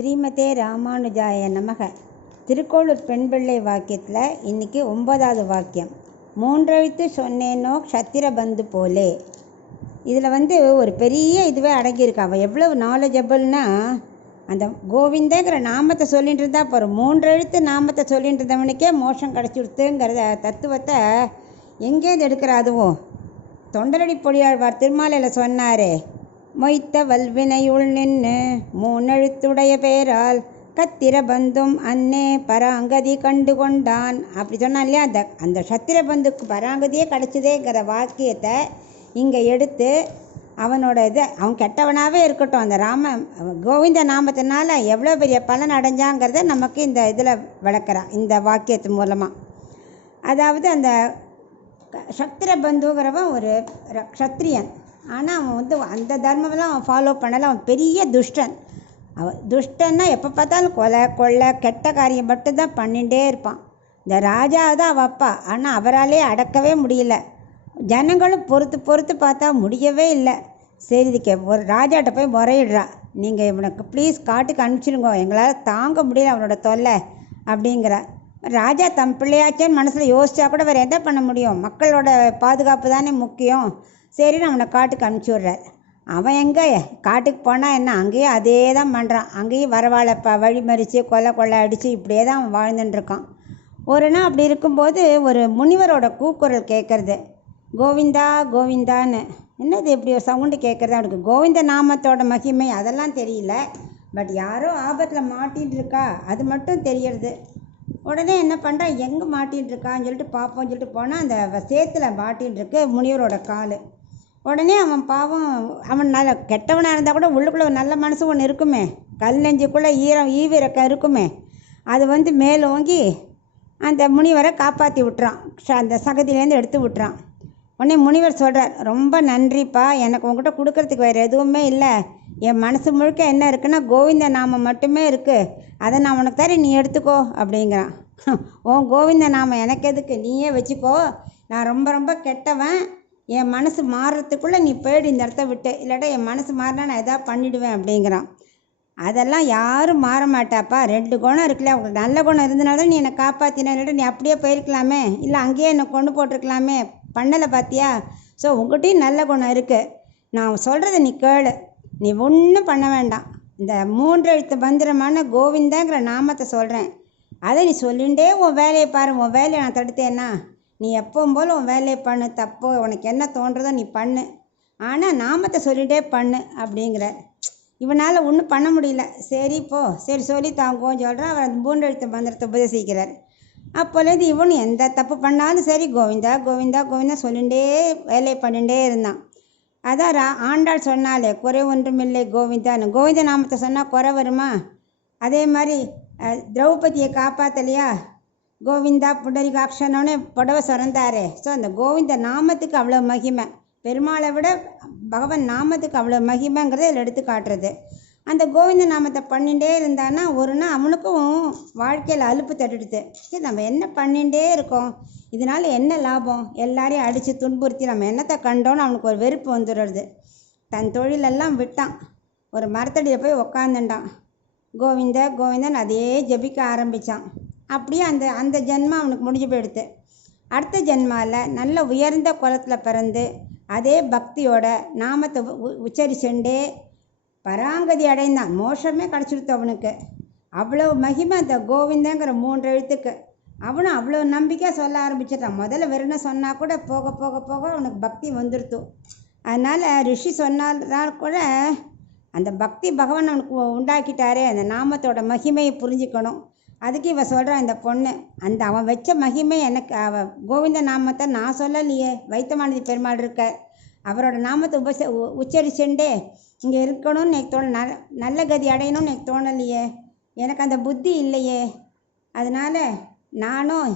ஸ்ரீமதே ராமானுஜாய நமக. திருக்கோளூர் பெண்பிள்ளை வாக்கியத்தில் இன்றைக்கி 9வது வாக்கியம். மூன்றெழுத்து சொன்னேனோ க்ஷத்திர பந்து போலே. இதில் ஒரு பெரிய இதுவே அடங்கியிருக்கு. அவள் எவ்வளவு நாலேஜபிள்னா, அந்த கோவிந்தங்கிற நாமத்தை சொல்லிட்டு இருந்தா போகிறோம். மூன்றெழுத்து நாமத்தை சொல்லிட்டு இருந்தவனுக்கே மோஷம் கிடச்சிடுத்துங்கிறத தத்துவத்தை எங்கேருந்து எடுக்கிற? அதுவும் தொண்டரடி பொடியாழ்வார் திருமாலையில் சொன்னாரே, மொய்த்த வல்வினையுள் நின்று மூணெழுத்துடைய பேரால் கத்திர பந்தும் அன்னே பராங்கதி கண்டு கொண்டான் அப்படி சொன்னான் இல்லையா? அந்த சத்திர பந்துக்கு பராங்கதியே கிடச்சிதேங்கிற வாக்கியத்தை இங்கே எடுத்து அவனோட அவன் கெட்டவனாகவே இருக்கட்டும், அந்த கோவிந்த நாமத்தினால எவ்வளோ பெரிய பலன் அடைஞ்சாங்கிறத நமக்கு இந்த இதில் விளக்குறான் இந்த வாக்கியத்து மூலமாக. அதாவது அந்த சத்திர பந்துங்கிறவன் ஒரு க்ஷத்ரியன். ஆனால் அவன் அந்த தர்மமெல்லாம் அவன் ஃபாலோ பண்ணலை. அவன் பெரிய துஷ்டன். அவன் துஷ்டன்னா எப்போ பார்த்தாலும் கொலை கெட்ட காரியம் மட்டும்தான் பண்ணிகிட்டே இருப்பான். இந்த ராஜா தான் அவள் அப்பா. ஆனால் அவராலே அடக்கவே முடியல. ஜனங்களும் பொறுத்து பார்த்தா முடியவே இல்லை. சரி, இதுக்கு ஒரு ராஜாட்ட போய் முறையிடுறா, நீங்கள் இவனுக்கு ப்ளீஸ் காட்டுக்கு அனுப்பிச்சிடுங்க, எங்களால் தாங்க முடியல அவனோட தொல்லை அப்படிங்கிற. ராஜா தம் பிள்ளையாச்சேன்னு மனசில் யோசிச்சா கூட வேறு என்ன பண்ண முடியும்? மக்களோட பாதுகாப்பு தானே முக்கியம். சரின்னு அவனை காட்டுக்கு அனுப்பிச்சி விட்றார். அவன் எங்கே காட்டுக்கு போனால் என்ன, அங்கேயும் அதே தான் பண்ணுறான். அங்கேயும் வரவாழைப்பா வழி மறித்து கொலை அடித்து இப்படியே தான் அவன் வாழ்ந்துட்டுருக்கான். ஒரு நாள் அப்படி இருக்கும்போது ஒரு முனிவரோட கூக்குரல் கேட்குறது, கோவிந்தா கோவிந்தான்னு. என்னது இப்படி ஒரு சவுண்டு கேட்குறது? அவனுக்கு கோவிந்த நாமத்தோட மகிமை அதெல்லாம் தெரியல. பட் யாரோ ஆபத்தில் மாட்டின்னு இருக்கா அது மட்டும் தெரியறது. உடனே என்ன பண்ணுறான், எங்கே மாட்டின்னு இருக்கான்னு சொல்லிட்டு பார்ப்போம்னு சொல்லிட்டு போனால் அந்த சேத்துல மாட்டின்னு இருக்கு முனிவரோட கால். உடனே அவன் பாவம், அவன் நல்ல கெட்டவனாக இருந்தால் கூட உள்ளுக்குள்ளே நல்ல மனசு ஒன்று இருக்குமே, கல் நெஞ்சுக்குள்ளே ஈவிரக்கம் இருக்குமே, அது மேலோங்கி அந்த முனிவரை காப்பாற்றி விட்டுறான். அந்த சகதியிலேருந்து எடுத்து விட்டுறான். உடனே முனிவர் சொல்கிறார், ரொம்ப நன்றிப்பா, எனக்கு உங்கள்கிட்ட கொடுக்கறதுக்கு வேறு எதுவுமே இல்லை. என் மனசு முழுக்க என்ன இருக்குன்னா கோவிந்த நாமம் மட்டுமே இருக்குது. அதை நான் உனக்கு தரேன், நீ எடுத்துக்கோ அப்படிங்கிறான். உன் கோவிந்த நாமம் எனக்கு எதுக்கு, நீயே வச்சுக்கோ. நான் ரொம்ப ரொம்ப கெட்டவன். என் மனசு மாறுறதுக்குள்ளே நீ போய்டு இந்த இடத்த விட்டு, இல்லாட்டா என் மனசு மாறினா நான் எதாவது பண்ணிவிடுவேன் அப்படிங்கிறான். அதெல்லாம் யாரும் மாற மாட்டாப்பா. 2 குணம் இருக்குல்ல, உங்களுக்கு நல்ல குணம் இருந்தனால நீ என்னை காப்பாற்றின, இல்லாட்டா நீ அப்படியே போயிருக்கலாமே, இல்லை அங்கேயே என்னை கொண்டு போட்டிருக்கலாமே, பண்ணலை பார்த்தியா? ஸோ உங்கள்கிட்டையும் நல்ல குணம் இருக்குது. நான் சொல்கிறத நீ கேளு, நீ ஒன்றும் பண்ண வேண்டாம். இந்த 3 எழுத்து மந்திரமான கோவிந்தாங்கிற நாமத்தை சொல்கிறேன், அதை நீ சொல்லிகிட்டே உன் வேலையை பாரு. உன் வேலையை நான் தடுத்தேன்னா நீ எப்பவும் போல் உன் வேலையை பண்ணு. தப்போ உனக்கு என்ன தோன்றதோ நீ பண்ணு, ஆனால் நாமத்தை சொல்லிகிட்டே பண்ணு அப்படிங்கிற. இவனால் ஒன்றும் பண்ண முடியல. சரி போ, சரி சொல்லி தாங்கோன்னு சொல்கிறான். அவர் அந்த 3 எழுத்து மந்திரத்தை உபதேசிக்கிறார். அப்போலேருந்து இவனு எந்த தப்பு பண்ணாலும் சரி கோவிந்தா கோவிந்தா கோவிந்தா சொல்லிகிட்டே வேலையை பண்ணிகிட்டே இருந்தான். அதான் ஆண்டாள் சொன்னாலே, குறை ஒன்றுமில்லை கோவிந்தான்னு. கோவிந்த நாமத்தை சொன்னால் குறை வருமா? அதே மாதிரி திரௌபதியை காப்பாற்றலையா, கோவிந்தா புண்டரிகாட்சனோன்னு புடவை சுரந்தாரே. ஸோ அந்த கோவிந்த நாமத்துக்கு அவ்வளோ மகிமை, பெருமாளை விட பகவான் நாமத்துக்கு அவ்வளோ மகிமைங்கிறத இதில் எடுத்து காட்டுறது. அந்த கோவிந்த நாமத்தை பண்ணிகிட்டே இருந்தான்னா ஒரு நாள் அவனுக்கும் வாழ்க்கையில் அலுப்பு தட்டுடுது. சரி, நம்ம என்ன பண்ணிகிட்டே இருக்கோம், இதனால் என்ன லாபம்? எல்லாரையும் அடித்து துன்புறுத்தி நம்ம என்னத்தை கண்டோன்னு அவனுக்கு ஒரு வெறுப்பு வந்துடுறது. தன் தொழிலெல்லாம் விட்டான், ஒரு மரத்தடியில் போய் உக்காந்துட்டான். கோவிந்த கோவிந்தன் அதே ஜபிக்க ஆரம்பித்தான். அப்படியே அந்த ஜென்மம் அவனுக்கு முடிஞ்சு போயிடுது. அடுத்த ஜென்மாவில் நல்ல உயர்ந்த குலத்தில் பிறந்து அதே பக்தியோட நாமத்தை உச்சரிச்சுண்டே பராங்கதி அடைந்தான். மோஷமே கிடச்சிடுத்து அவனுக்கு. அவ்வளோ மகிமை அந்த கோவிந்தங்கிற 3 எழுத்துக்கு. அவனும் அவ்வளோ நம்பிக்கையாக சொல்ல ஆரம்பிச்சிட்டான். முதல்ல வெறும்னு சொன்னால் கூட போக போக போக அவனுக்கு பக்தி வந்துடுத்து. அதனால் ரிஷி சொன்னால் கூட அந்த பக்தி பகவான் அவனுக்கு உண்டாக்கிட்டாரே, அந்த நாமத்தோட மகிமையை புரிஞ்சுக்கணும். அதுக்கு இவன் சொல்கிறான், இந்த பொண்ணு அவன் வச்ச மகிமை எனக்கு, கோவிந்த நாமத்தை நான் சொல்லலையே, வைத்தமானதி பெருமாள் இருக்க, அவரோட நாமத்தை உச்சரிச்சுண்டே இங்கே இருக்கணும்னு எனக்கு நல்ல கதி அடையணும்னு எனக்கு தோணலையே, எனக்கு அந்த புத்தி இல்லையே. அதனால் நானும்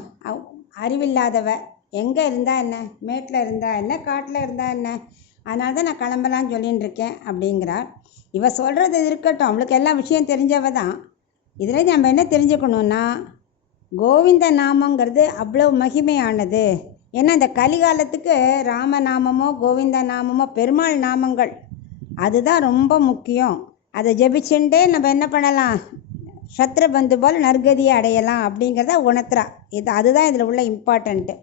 அறிவில்லாதவ, எங்கே இருந்தால் என்ன, மேட்டில் இருந்தால் என்ன, காட்டில் இருந்தால் என்ன, அதனால தான் நான் கிளம்பலான்னு சொல்லின்னு இருக்கேன் அப்படிங்கிறார். இவ சொல்கிறது இருக்கட்டும், அவளுக்கு எல்லா விஷயம் தெரிஞ்சவ தான். இதில் நம்ம என்ன தெரிஞ்சுக்கணுன்னா, கோவிந்த நாமங்கிறது அவ்வளோ மகிமையானது. ஏன்னா இந்த கலிகாலத்துக்கு ராமநாமமோ கோவிந்த நாமமோ பெருமாள் நாமங்கள் அதுதான் ரொம்ப முக்கியம். அதை ஜெபிச்சுட்டே நம்ம என்ன பண்ணலாம், சத்ரபந்து போல் நற்கதியை அடையலாம் அப்படிங்கிறத உணர்த்துறா. அதுதான் இதில் உள்ள இம்பார்ட்டண்ட்டு.